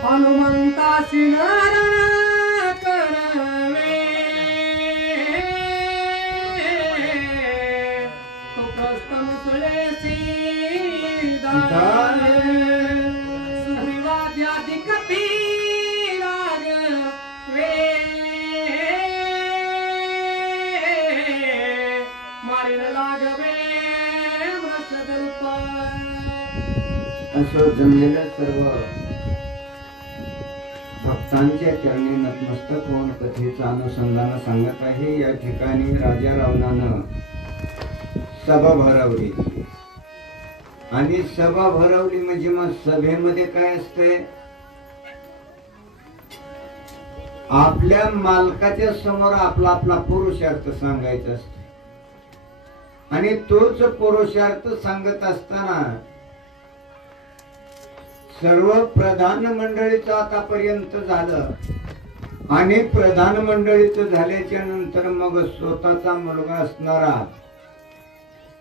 हनुमंतासी नारायण करवे तो प्रस्तम सुळेसी दान सुग्रीवाद्याधिक पीराग वे मारिन लागवे वृषदल्प असं जमलेलं सर्व भक्तांच्या चरणी नतमस्तक होऊन कथेचा अनुसंधान सांगत आहे। या ठिकाणी राजा रावणानं सभा भरवली आणि सभा भरवली म्हणजे मग सभेमध्ये काय असतंय, आपल्या मालकाच्या समोर आपला आपला पुरुषार्थ सांगायचा असतो आणि तोच पुरुषार्थ सांगत असताना सर्व प्रधान मंडळीचं आतापर्यंत झालं आणि प्रधान मंडळीचं झाल्याच्या नंतर मग स्वतःचा मुलगा असणारा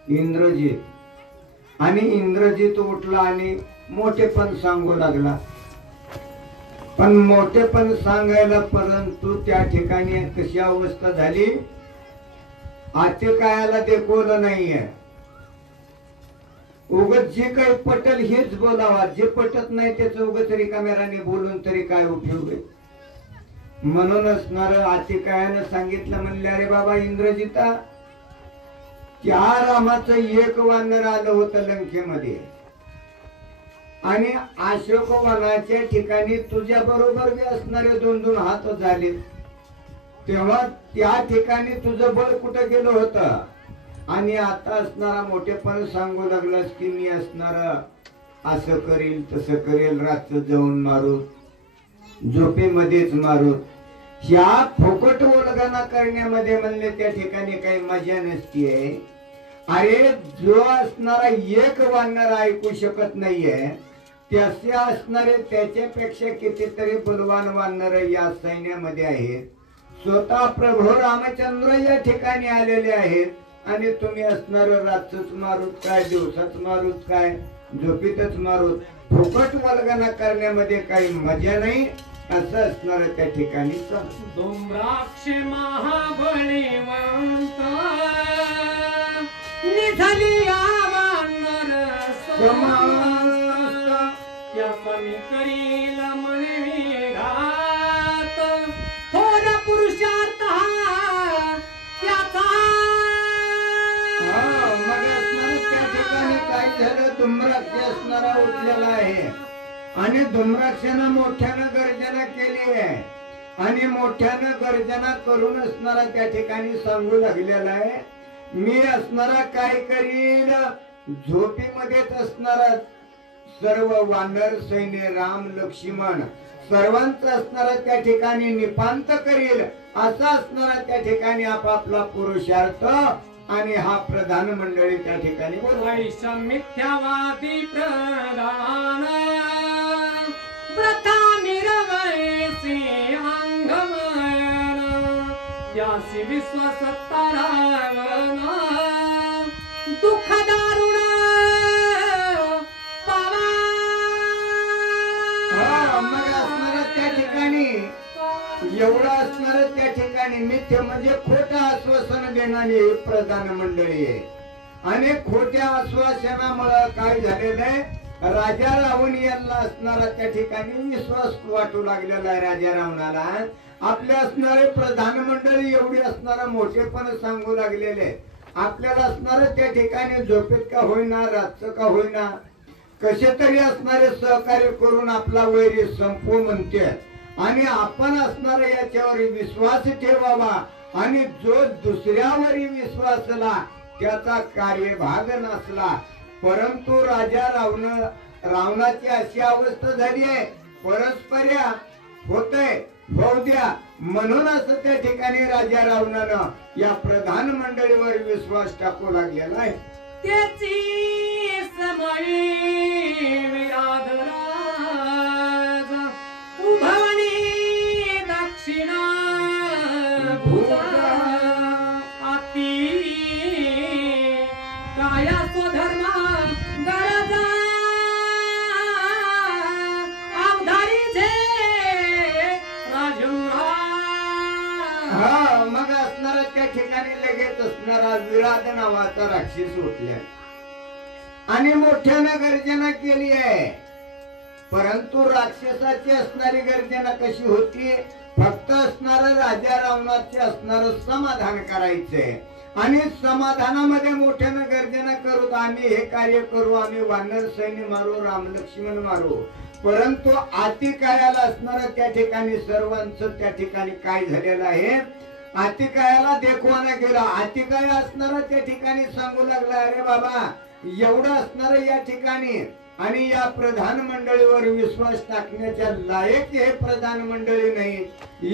इंद्रजित आणि इंद्रजित उठला आणि मोठेपण सांगू लागला। पण मोठेपण सांगायला परंतु त्या ठिकाणी कशी अवस्था झाली, आतिकायाला देखवलं नाहीये। उगत जे काही पटल हेच बोलावा, जे पटत नाही त्याच उगत रिकाम्याने बोलून तरी काय उपयोग आहे। म्हणून असणार आतिकायानं सांगितलं, म्हणले अरे बाबा इंद्रजिता, त्या रामाचं एक वानर आलं होतं लंकेमध्ये आणि अशोक वनाच्या ठिकाणी तुझ्या बरोबर बी असणारे 2-2 हात झाले, तेव्हा त्या ठिकाणी तुझं बळ कुठं गेलं होतं आणि आता असणारा मोठेपण सांगू लागलास की मी असणारा असं करेल तसं करेल, रात्र जाऊन मारू, झोपेमध्येच मारू। ह्या फुकट ओळगाना करण्यामध्ये म्हणले त्या ठिकाणी काही मजा नसतीये। अरे जो असणारा एक वानर ऐकू शकत नाहीये, त्याचे असणारे त्याच्यापेक्षा कितीतरी बलवान वानर या सैन्यामध्ये आहेत। स्वतः प्रभू रामचंद्र या ठिकाणी आलेले आहेत आणि तुम्ही असणार रातच मारूत काय, दिवसाच मारूत काय, झोपीतच मारूत, फुकट वल्गना करण्यामध्ये काही मजा नाही असं असणार त्या ठिकाणी। डोंबराक्ष महाबळीवंत निधली वानर समस्त त्या कमी करील म्हणे घात, थोर पुरुषार्थ त्याचा धुम्राक्ष असणारा उठलेला आहे आणि धुम्राक्षानं मोठ्यानं गर्जना केली आहे आणि मोठ्यानं गर्जना करून असणारा त्या ठिकाणी सांगू लागलेला आहे, मी असणारा काय करील, झोपीमध्येच असणारा सर्व वानर सैन्य राम लक्ष्मण सर्वांचं असणारा त्या ठिकाणी निपांत करील, असा असणारा त्या ठिकाणी आपापला पुरुषार्थ आणि हा प्रधान मंडळी त्या ठिकाणी बोलवायचा मिथ्यावादी प्रधान प्रथा मिरवैसी अंगमन त्यासी विश्वास तारावन दुःख दारुण पावा। मग असणार त्या ठिकाणी एवढं असणार त्या ठिकाणी मिथ्य म्हणजे खोटं आश्वासन देणारी प्रधान मंडळी आहे आणि खोट्या आश्वासनामुळे काय झालेलं आहे, राजा रावण यांना असणारा त्या ठिकाणी विश्वास वाटू लागलेला आहे। राजा रावणाला आपले असणारे प्रधान मंडळी एवढी असणारा मोठेपण सांगू लागलेले, आपल्याला असणार त्या ठिकाणी झोपेत का होईना, रातचं का होईना, कसे तरी असणारे सहकार्य करून आपला वैरी संपवू म्हणते आणि आपण असणार याच्यावर विश्वास ठेवावा आणि जो दुसऱ्यावरी विश्वासला त्याचा कार्यभाग नसला। परंतु राजा रावणाची अशी अवस्था झाली आहे, परस्पऱ्या होतय होऊ द्या म्हणून असं त्या ठिकाणी राजा रावणानं या प्रधान मंडळीवर विश्वास टाकू लागलेला आहे। त्याची समयी विराधराज उभवणी दक्षिणा अति काया स्वधर्मा गरजा अवधारी झे करत असणारा विराध नावाचा राक्षस उठल्या आणि मोठ्यानं गर्जना केली आहे. परंतु राक्षसाची असणारी गर्जना कशी होती? फक्त असणारं राजा रावणाचे असणारं समाधान करायचंय आणि समाधानामध्ये मोठ्यानं गर्जना करू, आम्ही हे कार्य करू, आम्ही वानर सैन्य मारू, राम लक्ष्मण मारू. परंतु आतिकायाला असणारं त्या ठिकाणी सर्वांचं त्या ठिकाणी काय झालेलं आहे? आतिकायाला देखवाना गेला. आतिकाया असणारा त्या ठिकाणी सांगू लागला, अरे बाबा एवढं असणार या ठिकाणी आणि या प्रधान मंडळीवर विश्वास टाकण्याच्या लायक हे प्रधान मंडळी नाही.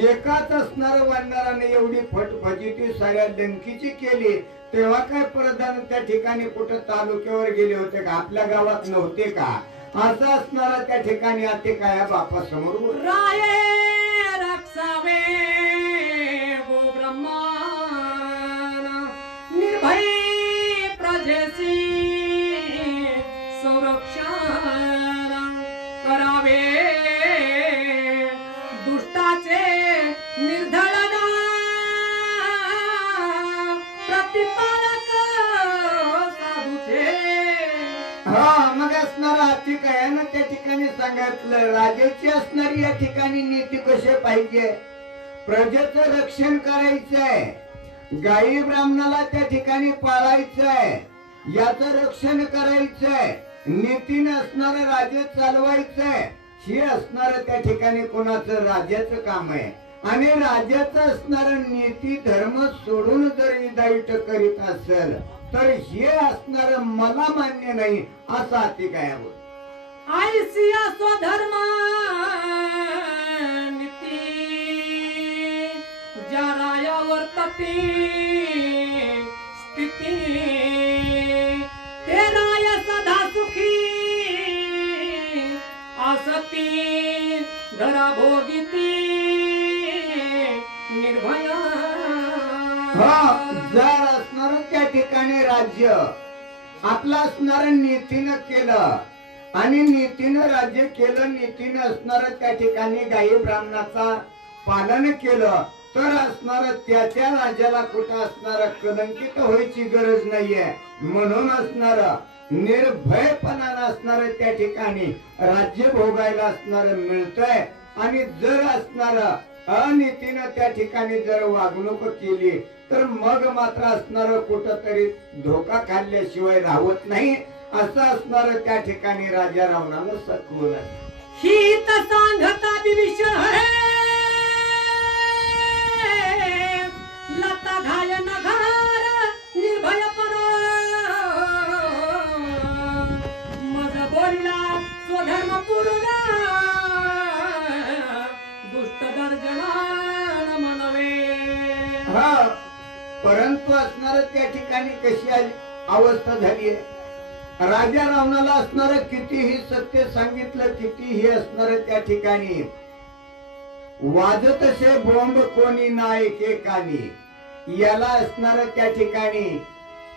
एकाच असणार वानराने एवढी फटफजिती साऱ्या लंकीची केली, तेव्हा काय प्रधान त्या ठिकाणी कुठं तालुक्यावर गेले होते का? आपल्या गावात नव्हते का? असं असणारा त्या ठिकाणी आते काय बापा समोर राये रक्षावे गो ब्रह्मा निर्भय प्रजेसी संरक्षण करावे दुष्टाचे निर्धलन प्रतिपालक साधूचे. हा मग असणारा आतिकायानं त्या ठिकाणी सांगितलं, राजाची असणारी या ठिकाणी नीती कशी पाहिजे? प्रजेचं रक्षण करायचंय, गायी ब्राह्मणाला त्या ठिकाणी पाळायचंय, याचं रक्षण करायचंय, नीतीने असणार राज्य चालवायचंय. हे असणार त्या ठिकाणी कोणाचं? राजाचं काम आहे. आणि राजाचं असणार नीती धर्म सोडून जर विदाईट करीत असेल तर हे असणार मला मान्य नाही, असं आतिकायावर. आयसिया स्वधर्म नीती ज्या रायावर तटी स्थिती ते राय सदा सुखी असती घरा भोगिती निर्भय. जर असणार त्या ठिकाणी राज्य आपलं असणार नीतीनं केलं आणि नीतीनं राज्य केलं, नीतीनं असणार त्या ठिकाणी गायी ब्राह्मणाचा पालन केलं तर असणार त्याच्या राज्याला कुठं असणार कलंकित व्हायची गरज नाहीये. म्हणून असणार निर्भयपणानं असणार त्या ठिकाणी राज्य भोगायला असणार मिळतंय. आणि जर असणार अनीतीनं त्या ठिकाणी जर वागणूक केली तर मग मात्र असणार कुठंतरी धोका खाल्ल्याशिवाय राहत नाही, असं असणार त्या ठिकाणी राजा रावणानं सकवलं. हित सांगता विभीषण लता घाय नघार निर्भयपण मज बोलला स्वधर्म पूर्ण दुष्ट दर्जना मनवे. परंतु असणार त्या ठिकाणी कशी अवस्था झाली आहे? राजा रावणाला असणार कितीही सत्य सांगितलं, कितीही असणार त्या ठिकाणी वाजत असे बॉम्ब कोणी ना एकेकानी, याला असणार त्या ठिकाणी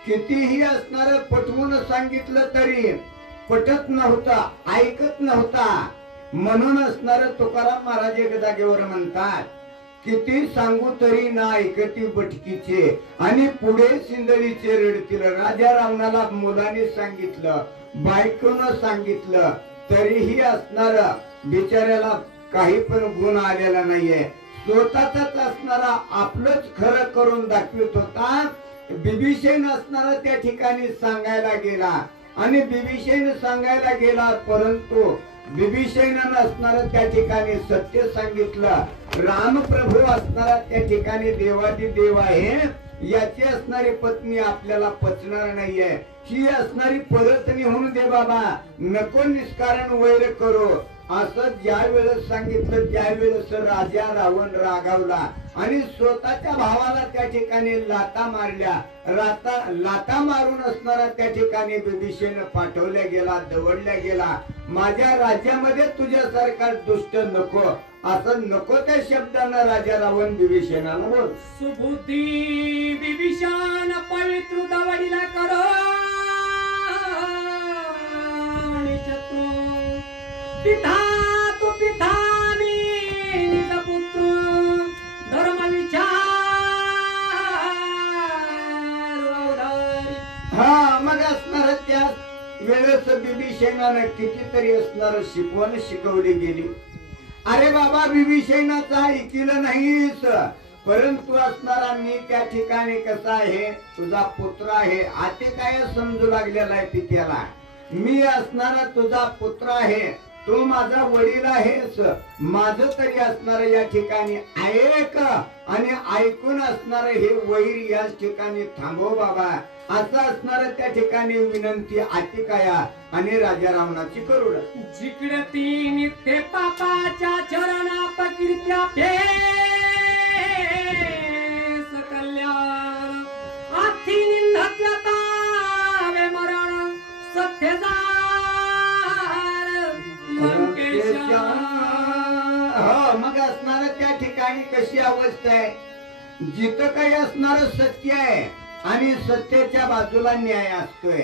कितीही असणार पटवून सांगितलं तरी पटत नव्हता, ऐकत नव्हता. म्हणून असणार तुकाराम महाराज एक जागेवर म्हणतात, किती सांगू तरी ना ऐकती बटकीचे आणि पुढे सिंदळीचे रडतील. राजा रावणाला मुलाने सांगितलं, बायकोनं सांगितलं, तरीही असणार बिचाऱ्याला काही पण गुण आलेला नाहीये. स्वतःच असणारा आपलंच खरं करून दाखवित होता. बिभीषण असणारा त्या ठिकाणी सांगायला गेला आणि बिभीषण सांगायला गेला, परंतु बिभीषणानं असणारा त्या ठिकाणी सत्य सांगितलं. रामप्रभू असणारा त्या ठिकाणी देवादी देव आहे, याची असणारी पत्नी आपल्याला पचणार नाहीये. ही असणारी परत निघून दे बाबा, नको निष्कारण वैर करू, असं ज्या वेळेस सांगितलं त्यावेळेस राजा रावण रागावला आणि स्वतःच्या भावाला त्या ठिकाणी लाता मारल्या. लाता मारून असणारा त्या ठिकाणी बिभीषण पाठवल्या गेला, दवडल्या गेला. माझ्या राज्यामध्ये तुझ्यासारखा दुष्ट नको, असं नको त्या शब्दानं राजा रावण बिभीषणाला बोल. सुबुद्धी बिभीषण पवित्र दवडीला करो शत्रू पिता तू पिता मी निज पुत्र धर्म विचार विभीषणानं कितीतरी असणार शिकवण शिकवली गेली. अरे बाबा विभीषणाचा ऐकलं नाहीस, परंतु असणारा मी त्या ठिकाणी कसा आहे, तुझा पुत्र आहे. आता काय समजू लागलेला आहे पित्याला, मी असणारा तुझा पुत्र आहे, तो माझा वडील आहेस. माझं तरी असणार या ठिकाणी ऐक, आणि ऐकून असणार हे वैर याच ठिकाणी थांबव बाबा, असं असणार त्या ठिकाणी विनंती आतिकाया आणि राजा रावणाची करू. जिकडे ती नित्य पापाच्या चरणा प्रकृत्या कल्याण आथी निंदत्वता वे मरण सत्यजार लंकेशा. हो, मग असणार त्या ठिकाणी कशी अवस्था आहे, जिथं काही असणार सत्य आहे आणि सत्याच्या बाजूला न्याय असतोय.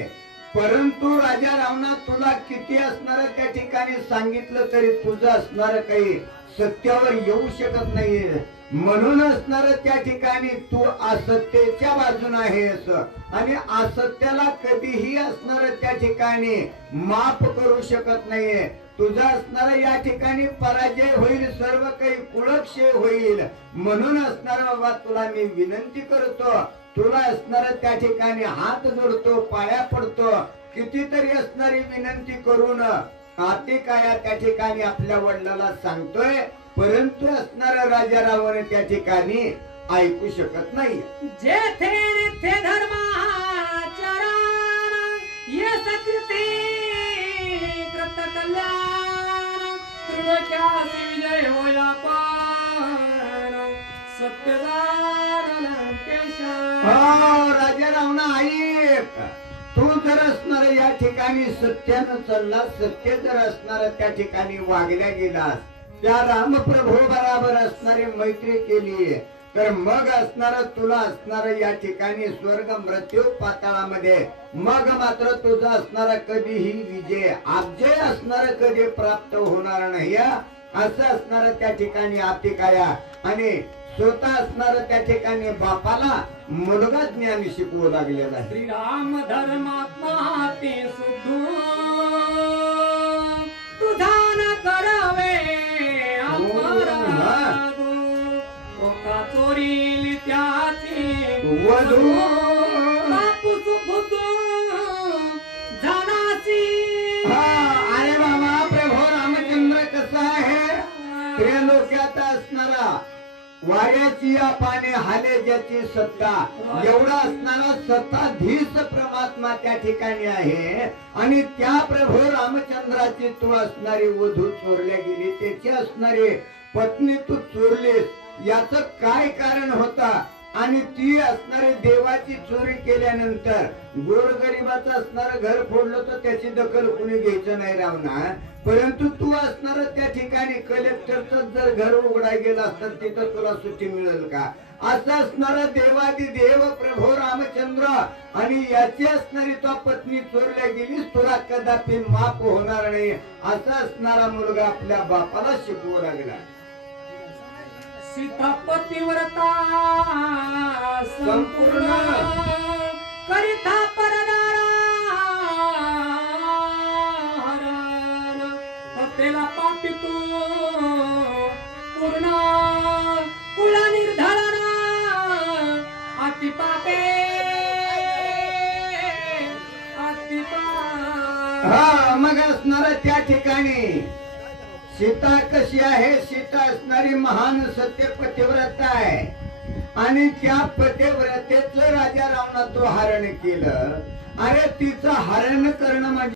परंतु राजा रावणा तुला किती असणार त्या ठिकाणी सांगितलं तरी तुझं असणार काही सत्यावर येऊ शकत नाहीये. म्हणून असणार त्या ठिकाणी तू असत्याच्या बाजून आहेस, आणि असत्याला कधीही असणार त्या ठिकाणी माफ करू शकत नाहीये. तुझा असणार या ठिकाणी पराजय होईल, सर्व काही कुळक्षय होईल. म्हणून असणार बाबा तुला मी विनंती करतो, तुला असणार त्या ठिकाणी हात जोडतो, पाया पडतो, कितीतरी असणारी विनंती करून आतिकाया त्या ठिकाणी आपल्या वडिलाला सांगतोय. परंतु असणारा राजा रावण त्या ठिकाणी ऐकू शकत नाही. जेथे नेथे धर्माचरण यश कीर्ती कृत कल्याण त्रिलोक्यासी विजय होया पार सत्यजार लंकेशा. राजा रावणा ऐक, तू जर असणार या ठिकाणी सत्यानं चालला, सत्य जर असणार त्या ठिकाणी वागल्या गेलास, त्या रामप्रभू बरोबर असणारी मैत्री केली, तर मग असणार तुला असणार या ठिकाणी स्वर्ग मृत्यू पाताळामध्ये मग मात्र तुझा असणारा कधीही विजय अजय असणार कधी प्राप्त होणार नाही. असं असणार त्या ठिकाणी आतिकाया आणि स्वतः असणार त्या ठिकाणी बापाला मुलगा ज्ञान शिकवू लागलेला आहे. श्रीराम धर्मात्मा ते सुद्धू तुझा न करवे चोरी त्याची वधू बापू सुबुद्धू जानासी. अरे बाबा प्रभू रामचंद्र कसा आहे, त्रैलोक्यात असणारा वाऱ्याची या पाने हाले ज्याची सत्ता, एवढा असणारा सत्ताधीश परमात्मा त्या ठिकाणी आहे. आणि त्या प्रभू रामचंद्राची तू असणारी वधू चोरल्या गेली, त्याची असणारी पत्नी तू चोरलीस, याच काय कारण होता. आणि ती असणारी देवाची चोरी केल्यानंतर गोरगरिबाचं असणार घर फोडलं तर त्याची दखल कुणी घ्यायचं नाही रावणा. परंतु तू असणार त्या ठिकाणी कलेक्टरच जर घर उघडाय गेला असतं तिथं तुला सुट्टी मिळेल का. असं असणार देवादी देव प्रभू रामचंद्र, आणि याची असणारी तो पत्नी चोरल्या गेलीस, तुला कदापि माफ होणार नाही. असा असणारा मुलगा आपल्या बापाला शिकवू लागला. सीता पतिव्रता संपूर्ण करिता परदारा पतेला पापी तू पूर्ण कुला निर्धारणा अति पापे अति हा, मग असणार त्या ठिकाणी सीता कशी आहे, सीता असणारी महान सत्य पतिव्रता आहे. आणि त्या पतिव्रतेचं राजा रावणा तो हरण केलं. अरे तिचं हरण करणं म्हणजे